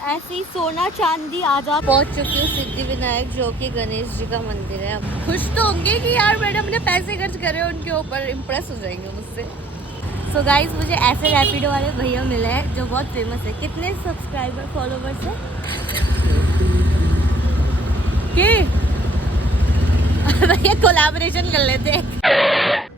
ऐसे ही सोना चांदी आज आप पहुंच चुकी हूँ सिद्धि विनायक, जो कि गणेश जी का मंदिर है। खुश तो होंगे कि यार मैंने अपने पैसे खर्च करे उनके ऊपर, इम्प्रेस हो जाएंगे मुझसे। सो गाइज, मुझे ऐसे रैपिडो वाले भैया मिले हैं जो बहुत फेमस है। कितने सब्सक्राइबर फॉलोवर्स है के भैया कोलैबोरेशन कर लेते हैं।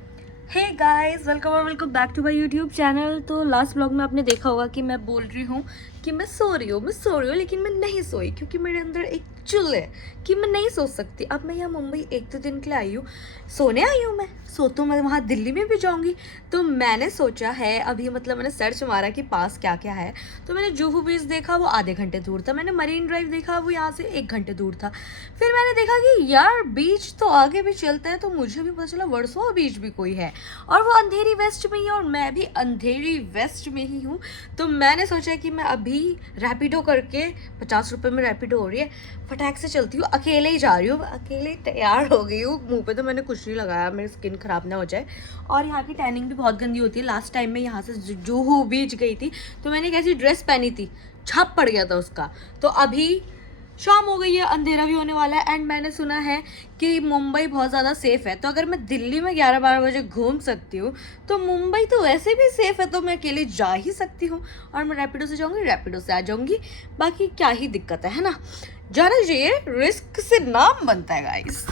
Hey guys, welcome back to my YouTube channel. तो लास्ट व्लॉग में आपने देखा होगा कि मैं बोल रही हूँ कि मैं सो रही हूँ, लेकिन मैं नहीं सोई क्योंकि मेरे अंदर एक चुल है कि मैं नहीं सो सकती। अब मैं यहाँ मुंबई 1-2 दिन के लिए आई हूँ, सोने आई हूँ। मैं सो तो मैं वहाँ दिल्ली में भी जाऊँगी। तो मैंने सोचा है अभी, मतलब मैंने सर्च मारा कि पास क्या क्या है। तो मैंने जुहू बीच देखा, वो आधे घंटे दूर था। मैंने मरीन ड्राइव देखा, वो यहाँ से 1 घंटे दूर था। फिर मैंने देखा कि यार बीच तो आगे भी चलता है, तो मुझे भी पता चला वर्सोवा बीच भी कोई है और वो अंधेरी वेस्ट में ही है और मैं भी अंधेरी वेस्ट में ही हूँ। तो मैंने सोचा कि मैं अभी रैपिडो करके 50 रुपये में रैपिडो हो रही है, फटाक से चलती हूँ। अकेले ही जा रही हूँ, अकेले ही तैयार हो गई हूँ। मुंह पे तो मैंने कुछ नहीं लगाया, मेरी स्किन ख़राब ना हो जाए। और यहाँ की टैनिंग भी बहुत गंदी होती है। लास्ट टाइम मैं यहाँ से जुहू बीच गई थी तो मैंने एक ऐसी ड्रेस पहनी थी, छाप पड़ गया था उसका। तो अभी शाम हो गई है, अंधेरा भी होने वाला है। एंड मैंने सुना है कि मुंबई बहुत ज़्यादा सेफ़ है। तो अगर मैं दिल्ली में 11-12 बजे घूम सकती हूँ तो मुंबई तो वैसे भी सेफ़ है, तो मैं अकेले जा ही सकती हूँ। और मैं रैपिडो से जाऊँगी, रैपिडो से आ जाऊँगी। बाकी क्या ही दिक्कत है ना, जाना चाहिए, रिस्क से नाम बनता है guys.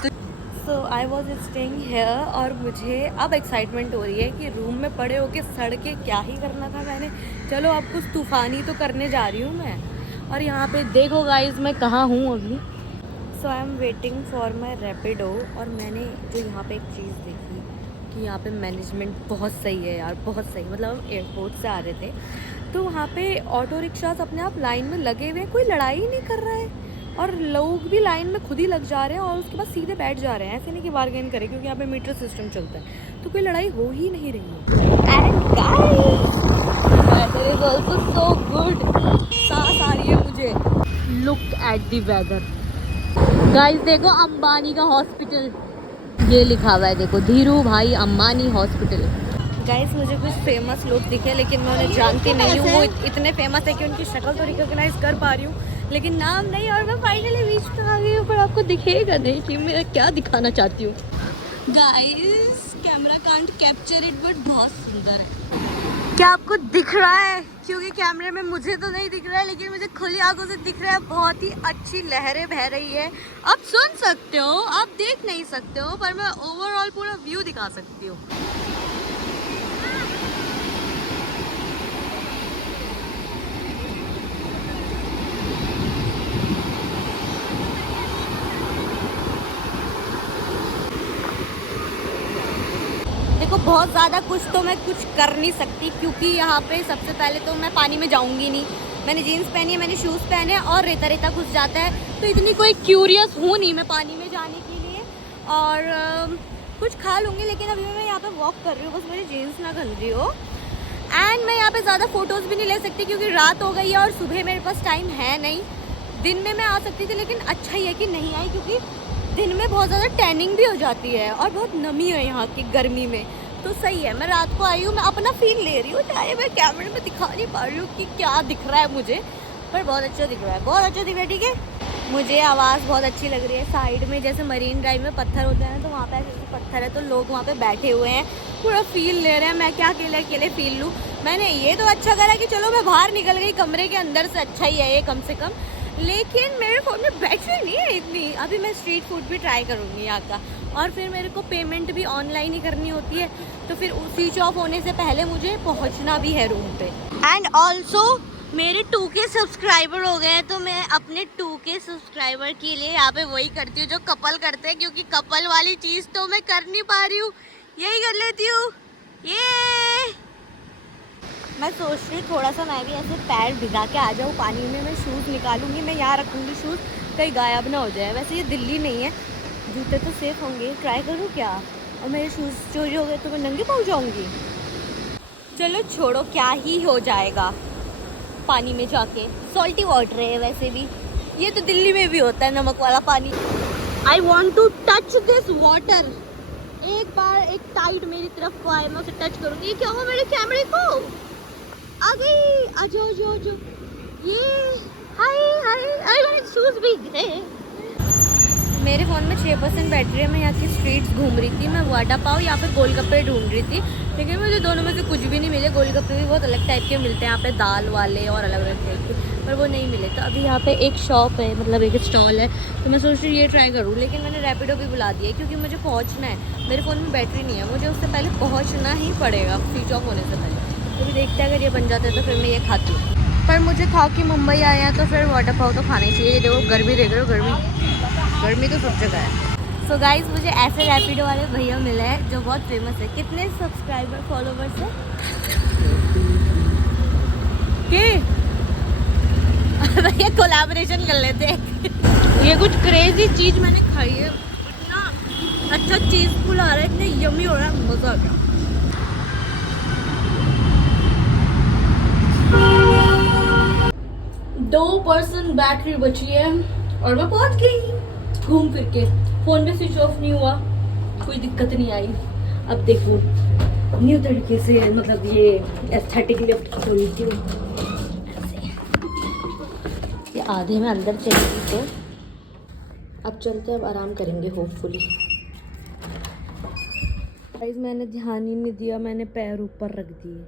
So I was staying hair और मुझे अब एक्साइटमेंट हो रही है कि रूम में पड़े होके सड़ के क्या ही करना था मैंने। चलो अब कुछ तूफ़ानी तो करने जा रही हूँ मैं। और यहाँ पे देखो गाइस मैं कहाँ हूँ अभी। So I am waiting for my Rapido. और मैंने जो यहाँ पे एक चीज़ देखी कि यहाँ पे मैनेजमेंट बहुत सही है यार, बहुत सही। मतलब हम एयरपोर्ट से आ रहे थे तो वहाँ पे ऑटो रिक्शास अपने आप लाइन में लगे हुए हैं, कोई लड़ाई ही नहीं कर रहा है और लोग भी लाइन में खुद ही लग जा रहे हैं और उसके बाद सीधे बैठ जा रहे हैं। ऐसे नहीं कि बार्गेन करें, क्योंकि यहाँ पे मीटर सिस्टम चलता है तो कोई लड़ाई हो ही नहीं रही है। And guys, weather is also so good, सांस आ रही है मुझे। Look at the weather guys, देखो अंबानी का हॉस्पिटल ये लिखा हुआ है, देखो धीरू भाई अंबानी हॉस्पिटल। गाइस मुझे कुछ फेमस लोग दिखे लेकिन मैं उन्हें जानती नहीं हूँ। वो इतने फेमस है कि उनकी शक्ल तो रिकॉग्नाइज कर पा रही हूँ लेकिन नाम नहीं। और मैं फाइनली बीच में आ गई हूँ, पर आपको दिखेगा नहीं कि मैं क्या दिखाना चाहती हूँ। Guys camera can't capture it, but बहुत सुंदर है। क्या आपको दिख रहा है? क्योंकि कैमरे में मुझे तो नहीं दिख रहा है लेकिन मुझे खुली आंखों से दिख रहा है। बहुत ही अच्छी लहरें बह रही है। आप सुन सकते हो, आप देख नहीं सकते हो, पर मैं ओवरऑल पूरा व्यू दिखा सकती हूँ। देखो बहुत ज़्यादा कुछ तो मैं कुछ कर नहीं सकती क्योंकि यहाँ पे सबसे पहले तो मैं पानी में जाऊँगी नहीं। मैंने जीन्स पहनी है, मैंने शूज़ पहने हैं और रेता रेता घुस जाता है तो इतनी कोई क्यूरियस हूँ नहीं मैं पानी में जाने के लिए। और कुछ खा लूँगी लेकिन अभी मैं यहाँ पे वॉक कर रही हूँ, बस मेरी जीन्स ना गंदी हो। एंड मैं यहाँ पे ज़्यादा फ़ोटोज़ भी नहीं ले सकती क्योंकि रात हो गई है और सुबह मेरे पास टाइम है नहीं। दिन में मैं आ सकती थी लेकिन अच्छा ही है कि नहीं आई, क्योंकि दिन में बहुत ज़्यादा टैनिंग भी हो जाती है और बहुत नमी है यहाँ की गर्मी में। तो सही है, मैं रात को आई हूँ, मैं अपना फील ले रही हूँ। चाहे मैं कैमरे में दिखा नहीं पा रही हूँ कि क्या दिख रहा है मुझे, पर बहुत अच्छा दिख रहा है, बहुत अच्छा दिख रहा है। ठीक है, मुझे आवाज़ बहुत अच्छी लग रही है। साइड में जैसे मरीन ड्राइव में पत्थर होते हैं तो वहाँ पे ऐसे पत्थर है तो लोग वहाँ पे बैठे हुए हैं, पूरा फील ले रहे हैं। मैं क्या अकेले अकेले फील लूँ? मैंने ये तो अच्छा करा कि चलो मैं बाहर निकल गई कमरे के अंदर से, अच्छा ही है ये कम से कम। लेकिन मेरे फ़ोन में बैटरी नहीं है इतनी। अभी मैं स्ट्रीट फूड भी ट्राई करूँगी यहाँ का, और फिर मेरे को पेमेंट भी ऑनलाइन ही करनी होती है तो फिर स्विच ऑफ होने से पहले मुझे पहुँचना भी है रूम पे। एंड ऑल्सो मेरे 2K सब्सक्राइबर हो गए हैं तो मैं अपने 2K सब्सक्राइबर के लिए यहाँ पे वही करती हूँ जो कपल करते हैं, क्योंकि कपल वाली चीज़ तो मैं कर नहीं पा रही हूँ, यही कर लेती हूँ। ये मैं सोच रही हूँ थोड़ा सा मैं भी ऐसे पैर भिगा के आ जाऊँ पानी में। मैं शूज़ निकालूंगी, मैं यहाँ रखूँगी शूज़, कहीं गायब ना हो जाए। वैसे ये दिल्ली नहीं है, जूते तो सेफ होंगे, ट्राई करूँ क्या? और मेरे शूज़ चोरी हो गए तो मैं नंगे पाँव जाऊँगी? चलो छोड़ो, क्या ही हो जाएगा पानी में जाके। सॉल्टी वाटर है वैसे भी, ये तो दिल्ली में भी होता है नमक वाला पानी। I want to touch this water. एक बार एक टाइड मेरी तरफ को आए, मैं उसे टच करूँगी। ये क्या हो मेरे कैमरे को? आ गई, आ जाओ। ये हाय शूज भी गए। मेरे फ़ोन में 6% बैटरी है। मैं यहाँ की स्ट्रीट्स घूम रही थी, मैं वड़ा पाव या फिर गोलगप्पे ढूंढ रही थी, लेकिन मुझे दोनों में से कुछ भी नहीं मिले। गोलगप्पे भी बहुत अलग टाइप के मिलते हैं यहाँ पे, दाल वाले और अलग अलग टाइप के, पर वो नहीं मिले। तो अभी यहाँ पे एक शॉप है, मतलब एक स्टॉल है, तो मैं सोच रही हूँ ये ट्राई करूँ, लेकिन मैंने रैपिडो भी बुला दिया है क्योंकि मुझे पहुँचना है। मेरे फ़ोन में बैटरी नहीं है, मुझे उससे पहले पहुँचना ही पड़ेगा स्विच ऑफ होने से पहले। तो भी देखते हैं, अगर ये बन जाता है तो फिर मैं ये खाती हूँ। पर मुझे था कि मुंबई आए हैं तो फिर वाटर पाव तो खाना ही चाहिए। ये देखो गर्मी देख रहे हो, गर्मी तो सब जगह है। सो गाइज मुझे ऐसे रैपिडो वाले भैया मिले हैं जो बहुत फेमस है। कितने सब्सक्राइबर फॉलोवर्स है भैया? कोलैबोरेशन कर लेते हैं। ये कुछ क्रेजी चीज मैंने खाई है, इतना अच्छा चीज पुल आ रहा है, इतने यम्मी हो रहा है, मजा आ गया। 2% बैटरी बची है और मैं पहुंच गई घूम फिर के। फोन भी स्विच ऑफ नहीं हुआ, कोई दिक्कत नहीं आई। अब देखो न्यू तरीके से, मतलब ये एस्थेटिक लिफ्ट खोलती हूँ ऐसे। ये आधे में अंदर चलेगी तो अब चलते हैं, अब आराम करेंगे होपफुली। गाइस मैंने ध्यान ही नहीं दिया, मैंने पैर ऊपर रख दिए।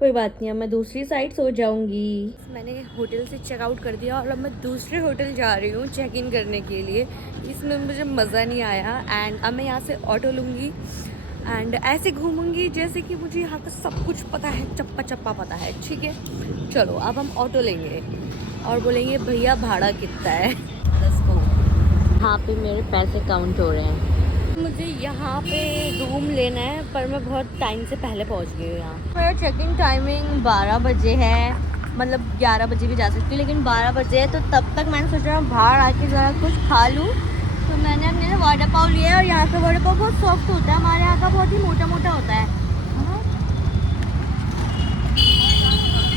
कोई बात नहीं, अब मैं दूसरी साइड सो जाऊंगी। मैंने होटल से चेकआउट कर दिया और अब मैं दूसरे होटल जा रही हूँ चेक इन करने के लिए। इसमें मुझे मज़ा नहीं आया एंड अब मैं यहाँ से ऑटो लूँगी एंड ऐसे घूमूंगी जैसे कि मुझे यहाँ का सब कुछ पता है, चप्पा चप्पा पता है। ठीक है, चलो अब हम ऑटो लेंगे और बोलेंगे भैया भाड़ा कितना है। Let's go. यहाँ पे मेरे पैसे काउंट हो रहे हैं। मुझे यहाँ पे रूम लेना है, पर मैं बहुत टाइम से पहले पहुँच गई हूँ यहाँ। मेरा चेक इन टाइमिंग 12 बजे है, मतलब 11 बजे भी जा सकती हूँ, लेकिन 12 बजे है तो तब तक मैंने सोचा बाहर आके ज़रा कुछ खा लूँ। तो मैंने अपने लिए वड़ा पाव लिया है और यहाँ का वड़ा पाव बहुत सॉफ्ट होता है, हमारे यहाँ का बहुत ही मोटा मोटा होता है।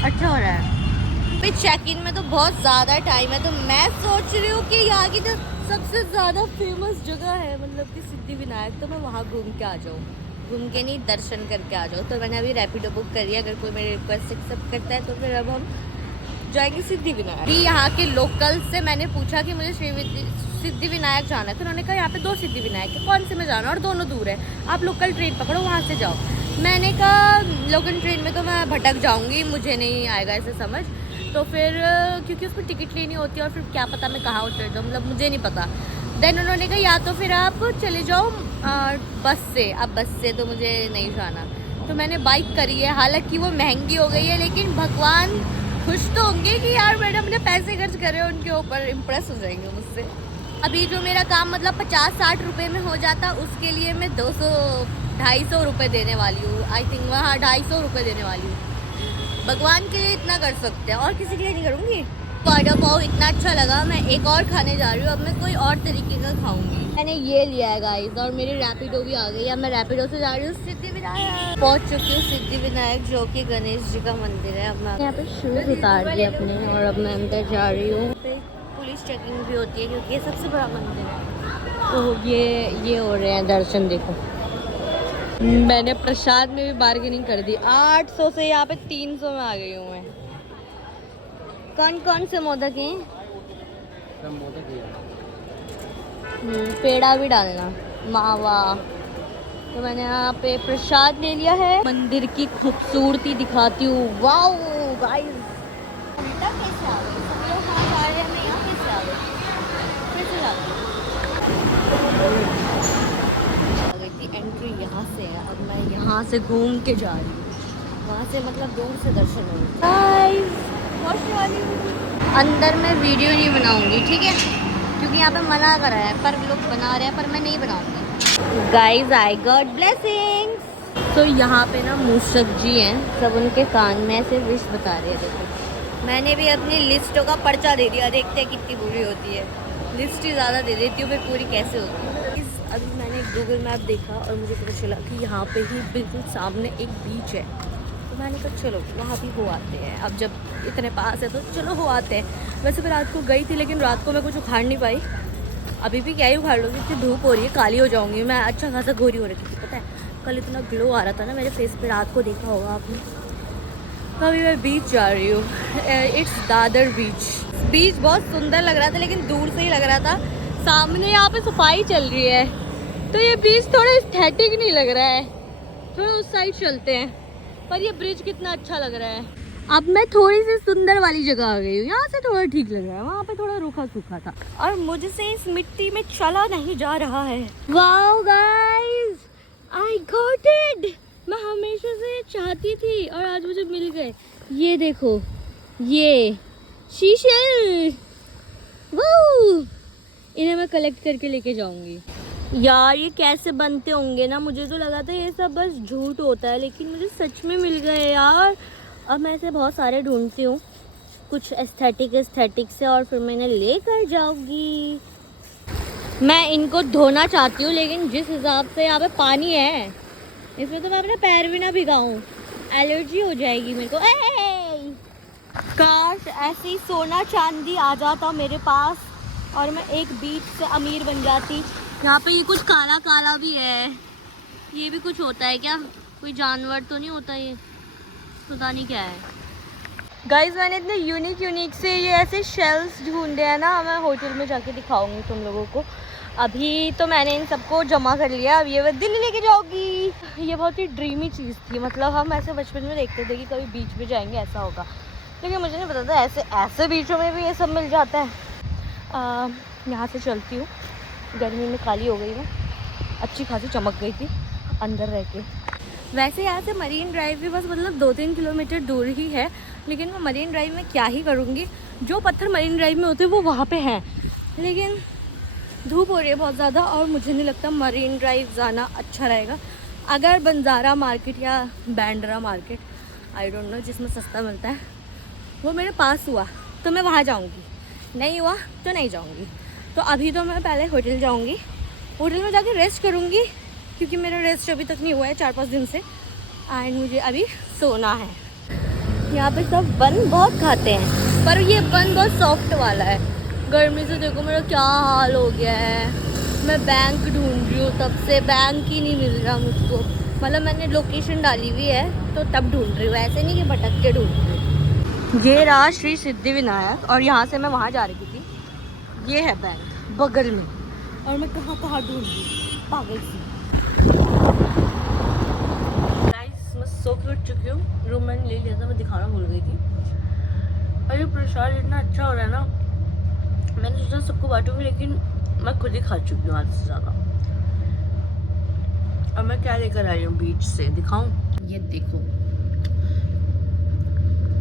अच्छा हो रहा है। फिर चेक इन में तो बहुत ज़्यादा टाइम है, तो मैं सोच रही हूँ कि यहाँ की जो सबसे ज़्यादा फेमस जगह है, मतलब कि सिद्धि विनायक, तो मैं वहाँ घूम के आ जाऊँ। घूम के नहीं, दर्शन करके आ जाऊँ। तो मैंने अभी रैपिडो बुक करी है, अगर कोई मेरी रिक्वेस्ट एक्सेप्ट करता है तो फिर अब हम जाएंगे सिद्धि विनायक। अभी यहाँ के लोकल से मैंने पूछा कि मुझे सिद्धि विनायक जाना है, तो उन्होंने कहा यहाँ पे 2 सिद्धि विनायक है, कौन से में जाना, और दोनों दूर है, आप लोकल ट्रेन पकड़ो वहाँ से जाओ। मैंने कहा लोकल ट्रेन में तो मैं भटक जाऊँगी, मुझे नहीं आएगा ऐसे समझ। तो फिर क्योंकि उसमें टिकट लेनी होती है और फिर क्या पता मैं कहाँ उतर जाऊँ, मतलब मुझे नहीं पता। देन उन्होंने कहा या तो फिर आप चले जाओ बस से। अब बस से तो मुझे नहीं जाना, तो मैंने बाइक करी है। हालांकि वो महंगी हो गई है, लेकिन भगवान खुश तो होंगे कि यार मैडम ने पैसे खर्च करे, उनके ऊपर इम्प्रेस हो जाएंगे मुझसे। अभी जो मेरा काम मतलब 50-60 रुपये में हो जाता, उसके लिए मैं 200-250 रुपये देने वाली हूँ। आई थिंक वहाँ 250 रुपये देने वाली हूँ। भगवान के लिए इतना कर सकते हैं, और किसी के लिए नहीं करूँगी। वड़ा पाव इतना अच्छा लगा, मैं एक और खाने जा रही हूँ। अब मैं कोई और तरीके का खाऊंगी। मैंने ये लिया है गाइस, और मेरी रैपिडो भी आ गई है। मैं रैपिडो से जा रही हूँ सिद्धि विनायक। पहुँच चुकी हूँ सिद्धि विनायक, जो कि गणेश जी का मंदिर है। अब मैं यहाँ पे शूज उतार दिए अपने और अब मैं अंदर जा रही हूँ। पुलिस चेकिंग भी होती है क्योंकि ये सबसे बड़ा मंदिर है। तो ये हो रहे हैं दर्शन, देखो। मैंने प्रसाद में भी बार्गेनिंग कर दी, 800 से यहाँ पे 300 में आ गई हूँ मैं। कौन कौन से मोदक हैं? पेड़ा भी डालना, मावा। तो मैंने यहाँ पे प्रसाद ले लिया है। मंदिर की खूबसूरती दिखाती हूँ। वाओ गाइस, कैसे आ गई? सब लोग वहाँ जा रहे हैं, मैं यहाँ कैसे आ गई? फिर से जाती हूँ। एंट्री यहाँ से है, अब मैं यहाँ से घूम के जा रही हूँ। वहाँ से मतलब दूर से दर्शन होंगे। अंदर मैं वीडियो नहीं बनाऊंगी, ठीक है, क्योंकि यहाँ पे मना करा है, पर लोग बना रहे हैं, पर मैं नहीं बनाऊंगी। Guys I got blessings. तो यहाँ पे ना मूसक जी हैं, सब उनके कान में ऐसे विश बता रहे हैं। देखो मैंने भी अपनी लिस्टों का पर्चा दे दिया, देखते हैं कितनी पूरी होती है। लिस्ट ही ज़्यादा दे देती हूँ, फिर पूरी कैसे होती है। अभी मैंने गूगल मैप देखा और मुझे पता चला कि यहाँ पे ही बिल्कुल सामने एक बीच है। तो मैंने कहा चलो वहाँ भी हो आते हैं, अब जब इतने पास है तो चलो हो आते हैं। वैसे मैं रात को गई थी, लेकिन रात को मैं कुछ उखाड़ नहीं पाई। अभी भी क्या ही उखाड़ लूँगी, इतनी धूप हो रही है, काली हो जाऊँगी मैं। अच्छा खासा गोरी हो रही थी, पता है। कल इतना ग्लो आ रहा था ना मेरे फेस पे, रात को देखा होगा आपने। तो अभी मैं बीच जा रही हूँ, इट्स दादर बीच। बीच बहुत सुंदर लग रहा था, लेकिन दूर से ही लग रहा था। सामने यहाँ पे सफाई चल रही है, तो ये बीच थोड़ा एस्थेटिक नहीं लग रहा है। थोड़ा उस साइड चलते हैं। पर ये ब्रिज कितना अच्छा लग रहा है। अब मैं थोड़ी सी सुंदर वाली जगह आ गई हूँ, यहाँ से थोड़ा ठीक लग रहा है, वहाँ पे थोड़ा रूखा सूखा था और मुझसे इस मिट्टी में चला नहीं जा रहा है। Wow guys, I got it. मैं हमेशा से चाहती थी और आज मुझे मिल गए। ये देखो, ये शीशे, वाओ, इन्हें मैं कलेक्ट करके लेके जाऊंगी। यार ये कैसे बनते होंगे ना, मुझे तो लगा था ये सब बस झूठ होता है, लेकिन मुझे सच में मिल गए यार। अब मैं ऐसे बहुत सारे ढूंढती हूँ कुछ एस्थेटिक से, और फिर मैंने लेकर जाऊंगी। मैं इनको धोना चाहती हूँ, लेकिन जिस हिसाब से यहाँ पे पानी है, इसमें तो मैं अपना पैर भी ना भिगाऊँ, एलर्जी हो जाएगी मेरे को। काश ऐसी सोना चांदी आ जाता मेरे पास और मैं एक बीच से अमीर बन जाती। यहाँ पे ये कुछ काला काला भी है, ये भी कुछ होता है क्या? कोई जानवर तो नहीं होता ये, पता नहीं क्या है। गाइस मैंने इतने यूनिक से ये ऐसे शेल्स ढूंढे हैं ना, मैं होटल में जाके दिखाऊंगी तुम लोगों को। अभी तो मैंने इन सबको जमा कर लिया, अब ये मैं दिल्ली लेके जाऊंगी। ये बहुत ही ड्रीमी चीज़ थी, मतलब हम ऐसे बचपन में देखते थे कि कभी बीच पे जाएंगे ऐसा होगा, लेकिन मुझे नहीं पता था ऐसे बीचों में भी ये सब मिल जाता है। यहाँ से चलती हूँ, गर्मी में काली हो गई मैं, अच्छी खासी चमक गई थी अंदर रह के। वैसे यहाँ से मरीन ड्राइव भी बस मतलब 2-3 किलोमीटर दूर ही है, लेकिन मैं मरीन ड्राइव में क्या ही करूँगी, जो पत्थर मरीन ड्राइव में होते हैं वो वहाँ पे हैं, लेकिन धूप हो रही है बहुत ज़्यादा और मुझे नहीं लगता मरीन ड्राइव जाना अच्छा रहेगा। अगर बंजारा मार्केट या Bandra market, I don't know, जिसमें सस्ता मिलता है, वो मेरे पास हुआ तो मैं वहाँ जाऊँगी, नहीं हुआ तो नहीं जाऊँगी। तो अभी तो मैं पहले होटल जाऊँगी, होटल में जाके रेस्ट करूँगी, क्योंकि मेरा रेस्ट अभी तक नहीं हुआ है 4-5 दिन से, एंड मुझे अभी सोना है। यहाँ पे सब बन बहुत खाते हैं, पर ये बन बहुत सॉफ्ट वाला है। गर्मी से देखो मेरा क्या हाल हो गया है। मैं बैंक ढूंढ रही हूँ तब से, बैंक ही नहीं मिल रहा मुझको। मतलब मैंने लोकेशन डाली हुई है तो तब ढूंढ रही हूँ, ऐसे नहीं कि भटक के ढूंढ रही हूँ। ये रहा श्री सिद्धि विनायक, और यहाँ से मैं वहाँ जा रही थी। ये है बैंक बगल में, और मैं कहाँ ढूंढ रही हूँ, पागल सी। गाइस मैं सो के उठ चुकी हूँ, रूम मैंने ले लिया था, मैं दिखाना भूल गई थी। और ये प्रसाद इतना अच्छा हो रहा है ना, मैंने सोचा सबको बांटूंगी, लेकिन मैं खुद ही खा चुकी हूँ आधे से ज़्यादा। अब मैं क्या लेकर आई हूँ बीच से, दिखाऊँ? ये देखो,